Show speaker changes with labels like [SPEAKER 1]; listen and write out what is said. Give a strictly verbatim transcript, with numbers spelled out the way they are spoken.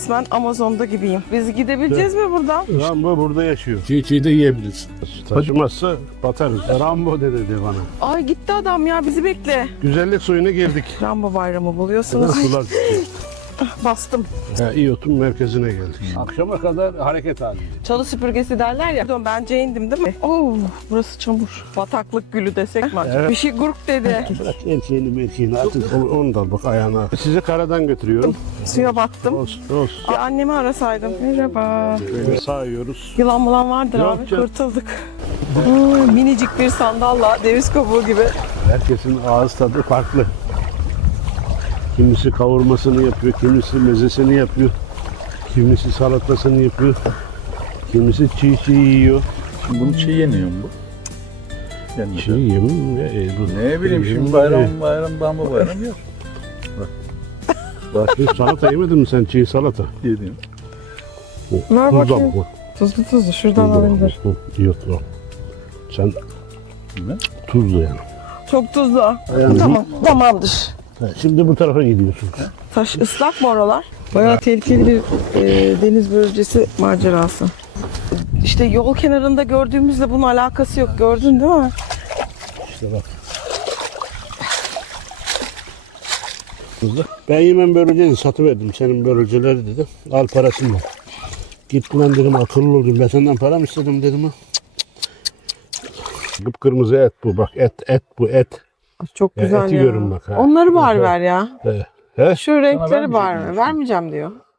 [SPEAKER 1] resmen Amazon'da gibiyim. Biz gidebileceğiz mi buradan?
[SPEAKER 2] Rambo burada yaşıyor.
[SPEAKER 3] Çiğ çiğ de yiyebilirsin.
[SPEAKER 2] Taşımazsa batarız. Rambo dedi de bana.
[SPEAKER 1] Ay gitti adam ya, bizi bekle.
[SPEAKER 2] Güzellik suyuna girdik.
[SPEAKER 1] Rambo bayramı buluyorsunuz.
[SPEAKER 2] Sular.
[SPEAKER 1] Bastım.
[SPEAKER 2] Ha, İyot'un merkezine geldik.
[SPEAKER 3] Akşama kadar hareket halinde.
[SPEAKER 1] Çalı süpürgesi derler ya. Pardon, bence indim değil mi? Oo, burası çamur. Bataklık gülü desek mi acaba?
[SPEAKER 2] Evet.
[SPEAKER 1] Bir şey gurk dedi.
[SPEAKER 2] Bırak erkeğini merkeğini artık onu, onu da al bak ayağına. Sizi karadan götürüyorum.
[SPEAKER 1] Suya battım.
[SPEAKER 2] Olsun olsun.
[SPEAKER 1] Bir annemi arasaydım. Merhaba.
[SPEAKER 2] Böyle sağıyoruz.
[SPEAKER 1] Yılan bulan vardır
[SPEAKER 2] Yok
[SPEAKER 1] abi.
[SPEAKER 2] canım.
[SPEAKER 1] Kurtulduk. Oy, minicik bir sandalla deviz kabuğu gibi.
[SPEAKER 2] Herkesin ağız tadı farklı. Kimisi kavurmasını yapıyor, kimisi mezesini yapıyor. Kimisi salatasını yapıyor. Kimisi çiğ çiğ yiyor.
[SPEAKER 3] Şimdi bunu çiğ yeniyor mu bu? Yenmiyor.
[SPEAKER 2] Çiğ yemin ne? E, bu,
[SPEAKER 3] Ne bileyim şimdi bayram bayram bamba bayram yok.
[SPEAKER 2] Bak. Hiç salata yemedin mi sen çiğ salata?
[SPEAKER 3] Yedim.
[SPEAKER 1] Ver
[SPEAKER 2] Tuzla
[SPEAKER 1] bakayım.
[SPEAKER 2] mı?
[SPEAKER 1] Tuzlu tuzlu. Şuradan alayım dur.
[SPEAKER 2] Yok yok. Sen
[SPEAKER 3] Ne?
[SPEAKER 2] tuzlu yani.
[SPEAKER 1] Çok tuzlu.
[SPEAKER 2] Yani
[SPEAKER 1] Tamam. Tamamdır.
[SPEAKER 2] Ha, şimdi bu tarafa gidiyorsun.
[SPEAKER 1] Taş ıslak mı oralar? Bayağı tehlikeli bir e, deniz börülcesi macerası. İşte yol kenarında gördüğümüzle bunun alakası yok. Gördün değil mi?
[SPEAKER 2] İşte bak. Ben yemem börülceyi satıverdim. Senin börülceleri dedim. Al parasını. Git lan dedim, akıllı olayım. Ben senden para mı istedim dedim ha. Kıpkırmızı et bu bak, et et bu et.
[SPEAKER 1] Çok
[SPEAKER 2] Ya
[SPEAKER 1] güzel
[SPEAKER 2] eti
[SPEAKER 1] ya.
[SPEAKER 2] görün bak ha.
[SPEAKER 1] Onları bari
[SPEAKER 2] Evet.
[SPEAKER 1] ver ya.
[SPEAKER 2] He. He?
[SPEAKER 1] Şu renkleri
[SPEAKER 3] vermeyecek
[SPEAKER 1] bari ver.
[SPEAKER 3] miyim?
[SPEAKER 1] Vermeyeceğim diyor.